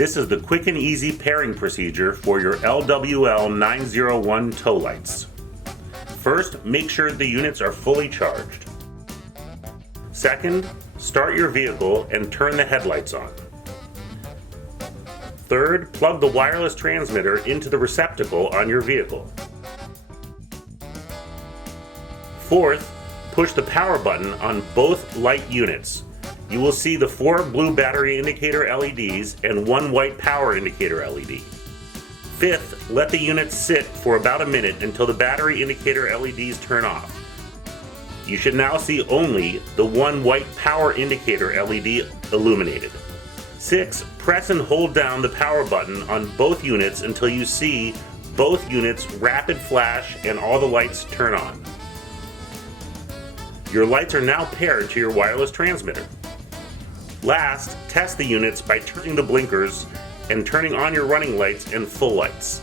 This is the quick and easy pairing procedure for your LWL901 tow lights. First, make sure the units are fully charged. Second, start your vehicle and turn the headlights on. Third, plug the wireless transmitter into the receptacle on your vehicle. Fourth, push the power button on both light units. You will see the 4 blue battery indicator LEDs and 1 white power indicator LED. Fifth, let the units sit for about a minute until the battery indicator LEDs turn off. You should now see only the 1 white power indicator LED illuminated. 6. Press and hold down the power button on both units until you see both units rapid flash and all the lights turn on. Your lights are now paired to your wireless transmitter. Last, test the units by turning the blinkers and turning on your running lights and full lights.